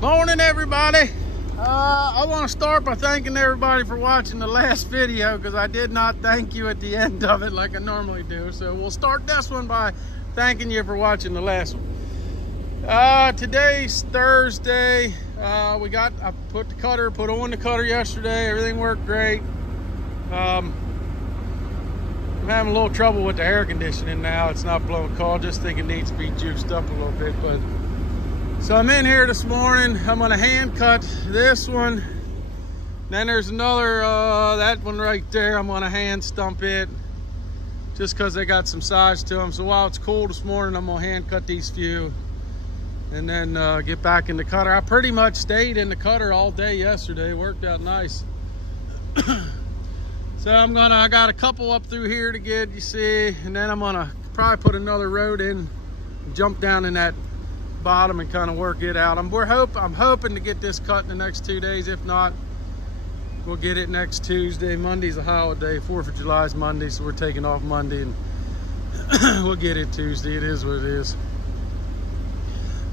Morning, everybody. I want to start by thanking everybody for watching the last video, because I did not thank you at the end of it like I normally do. So we'll start this one by thanking you for watching the last one. Today's Thursday. I put on the cutter yesterday. Everything worked great. I'm having a little trouble with the air conditioning now. It's not blowing cold. Just think it needs to be juiced up a little bit. But so I'm in here this morning. I'm gonna hand cut this one. Then there's another, that one right there. I'm gonna hand stump it, just because they got some size to them. So while it's cool this morning, I'm gonna hand cut these few, and then get back in the cutter. I pretty much stayed in the cutter all day yesterday. Worked out nice. So I got a couple up through here to get, you see, and then I'm gonna probably put another road in, jump down in that bottom and kind of work it out. I'm hoping to get this cut in the next 2 days. If not, we'll get it next Tuesday. Monday's a holiday. 4th of July is Monday, so we're taking off Monday, and we'll get it Tuesday. It is what it is.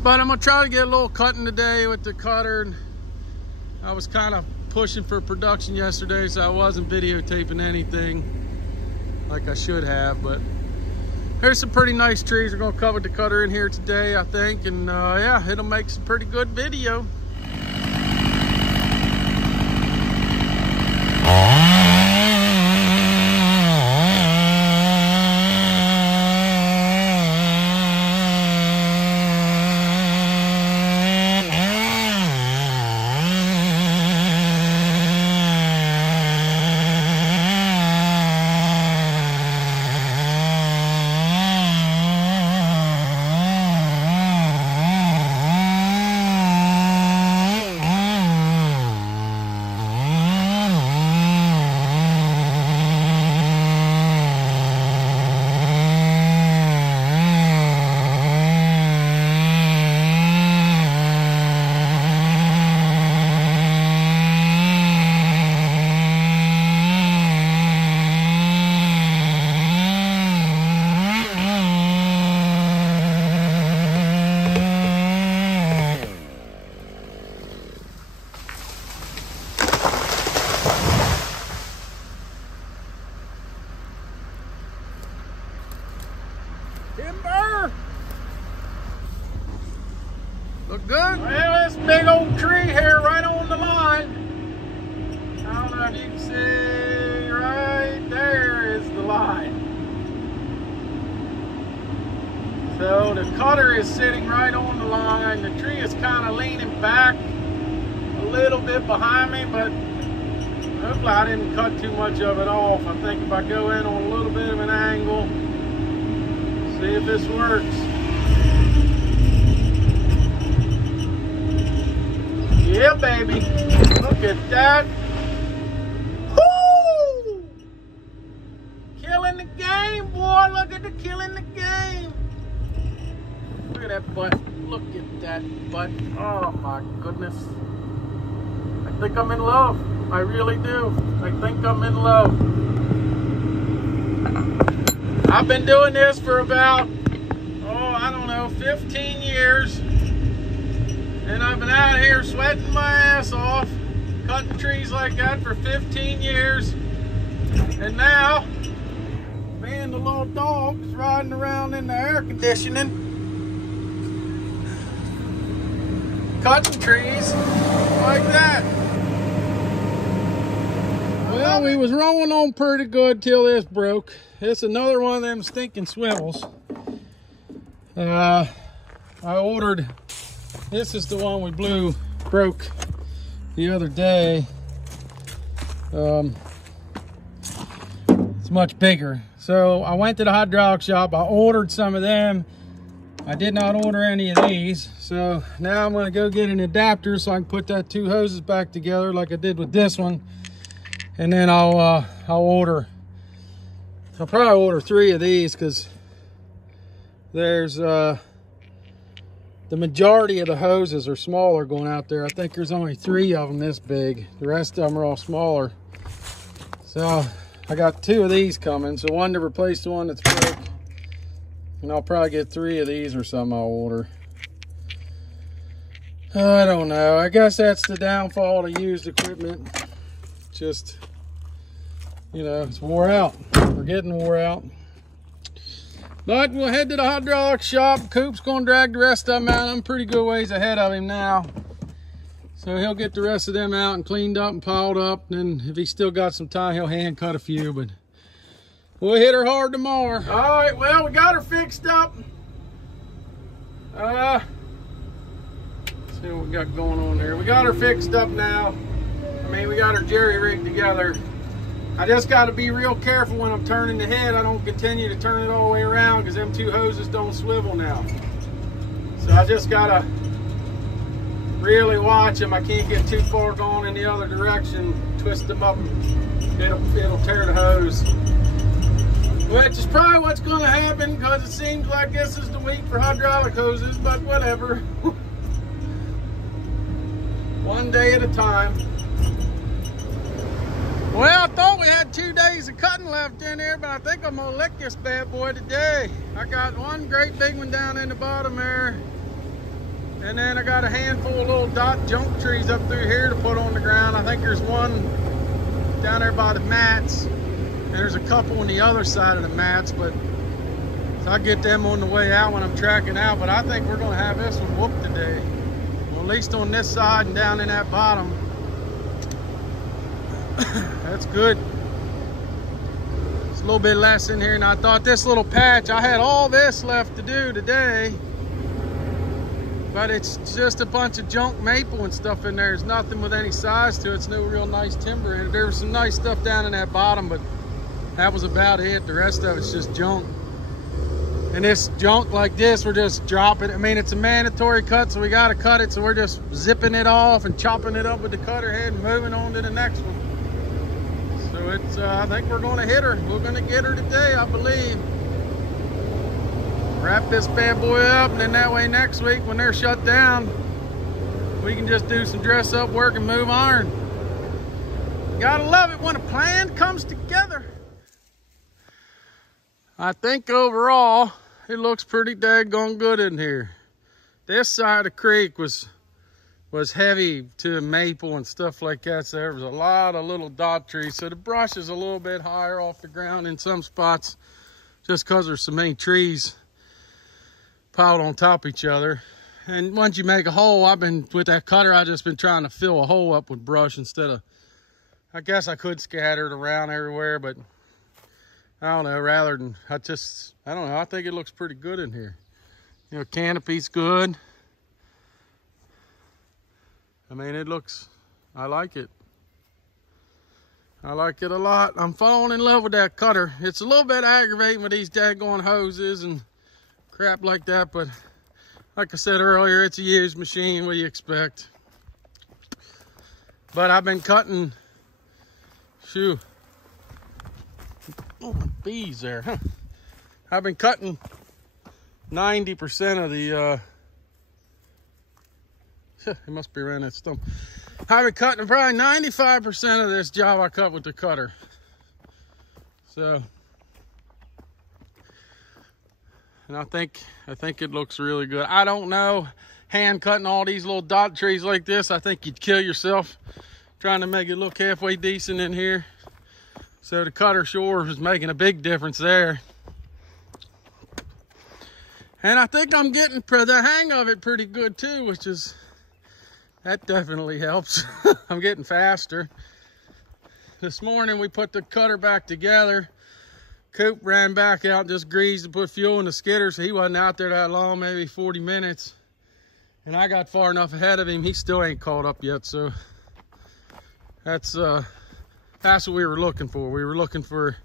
But I'm gonna try to get a little cutting today with the cutter. And I was kind of pushing for production yesterday, so I wasn't videotaping anything like I should have. But there's some pretty nice trees. We're gonna cover the cutter in here today, I think, and yeah, it'll make some pretty good video. Timber! Look good? Well, this big old tree here right on the line. I don't know if you can see, right there is the line. So the cutter is sitting right on the line. The tree is kind of leaning back a little bit behind me, but hopefully I didn't cut too much of it off. I think if I go in on a little bit of an angle, see if this works. Yeah, baby. Look at that. Woo! Killing the game, boy. Look at the killing the game. Look at that butt. Look at that butt. Oh my goodness. I think I'm in love. I really do. I think I'm in love. I've been doing this for about, I don't know, 15 years. And I've been out here sweating my ass off, cutting trees like that for 15 years. And now, me and the little dog's riding around in the air conditioning, cutting trees like that. Well, we was rolling on pretty good till this broke. It's another one of them stinking swivels. I ordered, this is the one we broke the other day. It's much bigger. So I went to the hydraulic shop, I ordered some of them. I did not order any of these. So now I'm gonna go get an adapter so I can put that 2 hoses back together like I did with this one. And then I'll probably order 3 of these, because there's the majority of the hoses are smaller going out there. I think there's only 3 of them this big. The rest of them are all smaller. So I got 2 of these coming. So one to replace the one that's broke. And I'll probably get 3 of these or something I'll order. I don't know. I guess that's the downfall of used equipment. Just, you know, it's wore out. We're getting wore out. But we'll head to the hydraulic shop. Coop's gonna drag the rest of them out. I'm pretty good ways ahead of him now. So he'll get the rest of them out and cleaned up and piled up. And if he's still got some time, he'll hand cut a few, but we'll hit her hard tomorrow. All right, well, we got her fixed up. Let's see what we got going on there. We got her fixed up now. I mean, we got her jerry rigged together. I just got to be real careful when I'm turning the head. I don't continue to turn it all the way around because them two hoses don't swivel now. So I just got to really watch them. I can't get too far going in the other direction. Twist them up and it'll tear the hose. Which is probably what's going to happen because it seems like this is the week for hydraulic hoses, but whatever. One day at a time. Well, I thought we had 2 days of cutting left in here, but I think I'm gonna lick this bad boy today. I got one great big one down in the bottom there. And then I got a handful of little dot junk trees up through here to put on the ground. I think there's one down there by the mats. And there's a couple on the other side of the mats, but so I'll get them on the way out when I'm tracking out. But I think we're gonna have this one whooped today. Well, at least on this side and down in that bottom. That's good. It's a little bit less in here, and I thought this little patch, I had all this left to do today, but it's just a bunch of junk maple and stuff in there. There's nothing with any size to it. It's no real nice timber in it. There was some nice stuff down in that bottom, but that was about it. The rest of it's just junk. And this junk like this, we're just dropping. I mean, it's a mandatory cut, so we got to cut it. So we're just zipping it off and chopping it up with the cutter head and moving on to the next one. So it's, I think we're going to hit her. We're going to get her today, I believe. Wrap this bad boy up, and then that way next week when they're shut down, we can just do some dress up work and move iron. Gotta love it when a plan comes together. I think overall, it looks pretty daggone good in here. This side of the creek was heavy to maple and stuff like that. So there was a lot of little dot trees. So the brush is a little bit higher off the ground in some spots just because there's so many trees piled on top of each other. And once you make a hole, with that cutter, I've just been trying to fill a hole up with brush instead of, I guess I could scatter it around everywhere, but I don't know, rather than, I don't know, I think it looks pretty good in here. You know, canopy's good. I mean, it looks, I like it. I like it a lot. I'm falling in love with that cutter. It's a little bit aggravating with these daggone hoses and crap like that, but like I said earlier, it's a used machine. What do you expect? But I've been cutting, shoo. Oh, bees there, huh? I've been cutting 90% of the, it must be around that stump. I've been cutting probably 95% of this job I cut with the cutter. So, and I think it looks really good. I don't know, hand cutting all these little dot trees like this, I think you'd kill yourself trying to make it look halfway decent in here. So the cutter sure is making a big difference there. And I think I'm getting the hang of it pretty good too, which is, that definitely helps. I'm getting faster. This morning we put the cutter back together. Coop ran back out and just greased and put fuel in the skidder, so he wasn't out there that long, maybe 40 minutes. And I got far enough ahead of him, he still ain't caught up yet, so that's what we were looking for. We were looking for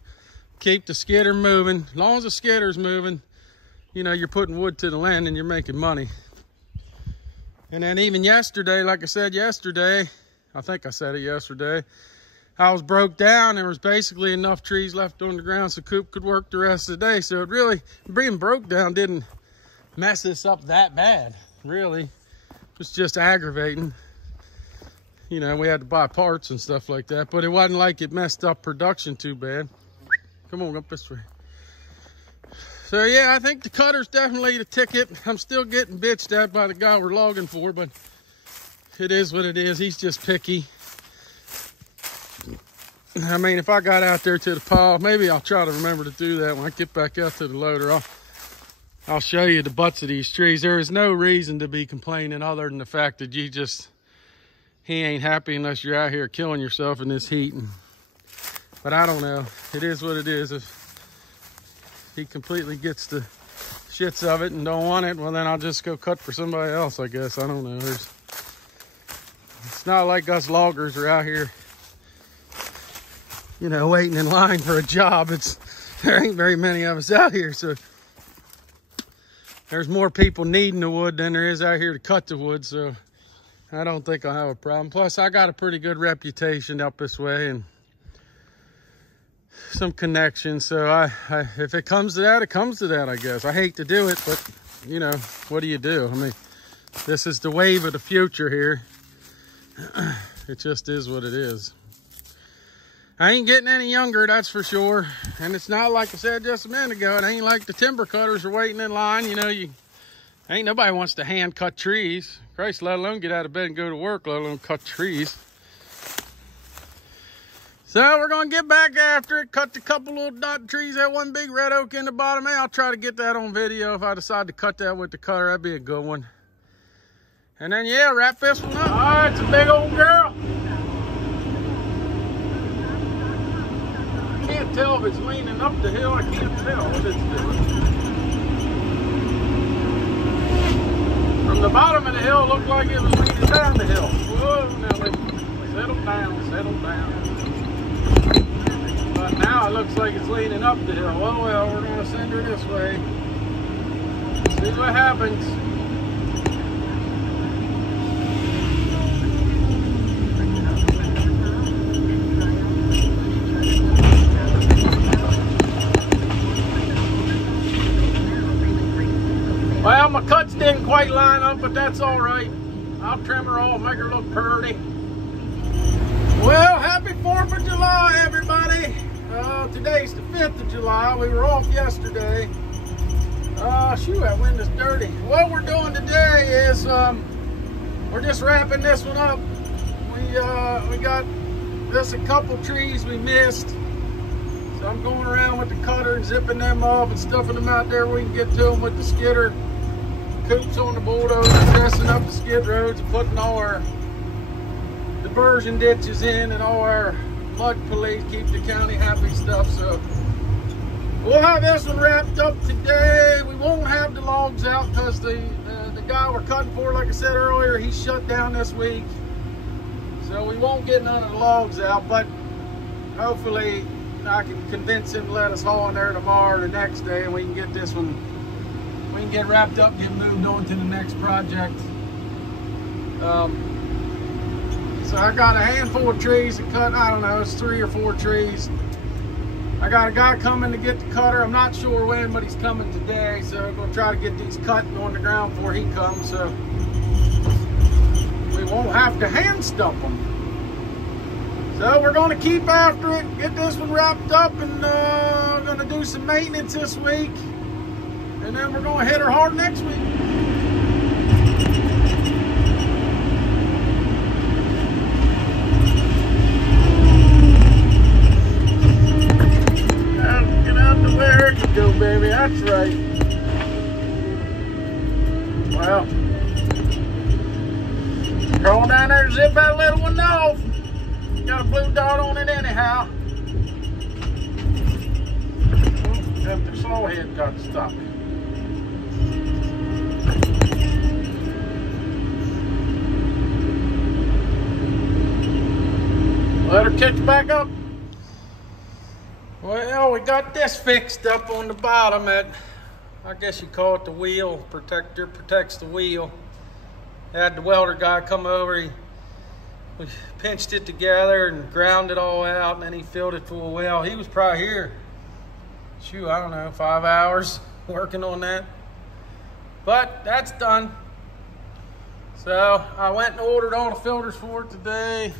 keep the skidder moving. As long as the skidder's moving, you know, you're putting wood to the land and you're making money. And then even yesterday, like I said yesterday, I think I said it yesterday, I was broke down. There was basically enough trees left on the ground so Coop could work the rest of the day. So it really, being broke down didn't mess this up that bad, really. It was just aggravating. You know, we had to buy parts and stuff like that, but it wasn't like it messed up production too bad. Come on, up this way. So yeah, I think the cutter's definitely the ticket. I'm still getting bitched at by the guy we're logging for, but it is what it is. He's just picky. I mean, if I got out there to the pile, maybe I'll try to remember to do that when I get back out to the loader. I'll show you the butts of these trees. There is no reason to be complaining other than the fact that he ain't happy unless you're out here killing yourself in this heat. But I don't know. It is what it is. If he completely gets the shits of it and don't want it, well, then I'll just go cut for somebody else, I guess. I don't know. It's not like us loggers are out here, you know, waiting in line for a job. There ain't very many of us out here, so there's more people needing the wood than there is out here to cut the wood, so I don't think I'll have a problem. Plus, I got a pretty good reputation up this way and some connections, so if it comes to that, it comes to that, I guess. I hate to do it, but, you know, what do you do? I mean, this is the wave of the future here. It just is what it is. I ain't getting any younger, that's for sure. And it's not like I said just a minute ago, it ain't like the timber cutters are waiting in line. You know, ain't nobody wants to hand cut trees. Christ, let alone get out of bed and go to work, let alone cut trees. So we're gonna get back after it, cut a couple little dot trees, that one big red oak in the bottom. Hey, I'll try to get that on video. If I decide to cut that with the cutter, that'd be a good one. And then, yeah, wrap this one up. All right, it's a big old girl. Can't tell if it's leaning up the hill. I can't tell what it's doing. From the bottom of the hill, it looked like it was leaning down the hill. Whoa, now settle down, settle down. But now it looks like it's leaning up the hill. Well, we're gonna send her this way. See what happens. Well, my cuts didn't quite line up, but that's all right. I'll trim her off, make her look pretty. Well, happy 4th of July, everybody. Today's the 5th of July. We were off yesterday. Shoot, that wind is dirty. What we're doing today is we're just wrapping this one up. We got just a couple trees we missed. So I'm going around with the cutter and zipping them off and stuffing them out there where we can get to them with the skidder. Coops on the bulldozer, dressing up the skid roads and putting all our diversion ditches in and all our mud police, keep the county happy stuff. So we'll have this one wrapped up today. We won't have the logs out because the guy we're cutting for, like I said earlier, he's shut down this week. So we won't get none of the logs out, but hopefully I can convince him to let us haul in there tomorrow or the next day, and we can get this one, we can get wrapped up, get moved on to the next project. So I got a handful of trees to cut. I don't know, it's 3 or 4 trees. I got a guy coming to get the cutter. I'm not sure when, but he's coming today. So I'm gonna try to get these cut on the ground before he comes, so we won't have to hand stump them. So we're gonna keep after it, get this one wrapped up, and gonna do some maintenance this week. And then we're gonna hit her hard next week. Get out the way, there you go, baby, that's right. Well, crawl down there and zip that little one off. Got a blue dot on it anyhow. Got the saw head got stuck. Let her catch back up. Well, we got this fixed up on the bottom. At, I guess you call it the wheel protector, protects the wheel. Had the welder guy come over. We pinched it together and ground it all out, and then he filled it full of well. He was probably here, shoot, I don't know, 5 hours working on that. But that's done. So I went and ordered all the filters for it today.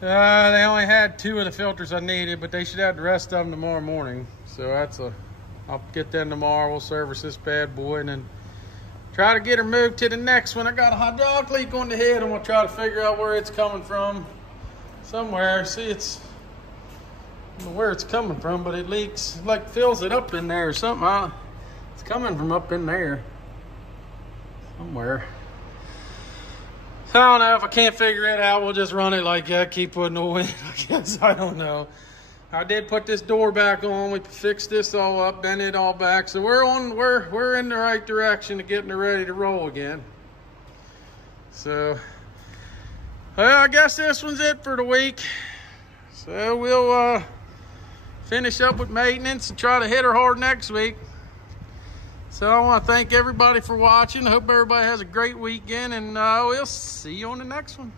They only had 2 of the filters I needed, but they should have the rest of them tomorrow morning. So I'll get them tomorrow. We'll service this bad boy, and then try to get her moved to the next one. I got a hydraulic leak on the head. I'm gonna try to figure out where it's coming from. Somewhere, see, it's, I don't know where it's coming from, but it leaks, like fills it up in there or something. It's coming from up in there somewhere. I don't know. If I can't figure it out, we'll just run it like that, keep putting oil in, I guess. I don't know. I did put this door back on. We fixed this all up, bent it all back. So we're in the right direction to getting it ready to roll again. So, well, I guess this one's it for the week. So we'll finish up with maintenance and try to hit her hard next week. So I want to thank everybody for watching. I hope everybody has a great weekend, and we'll see you on the next one.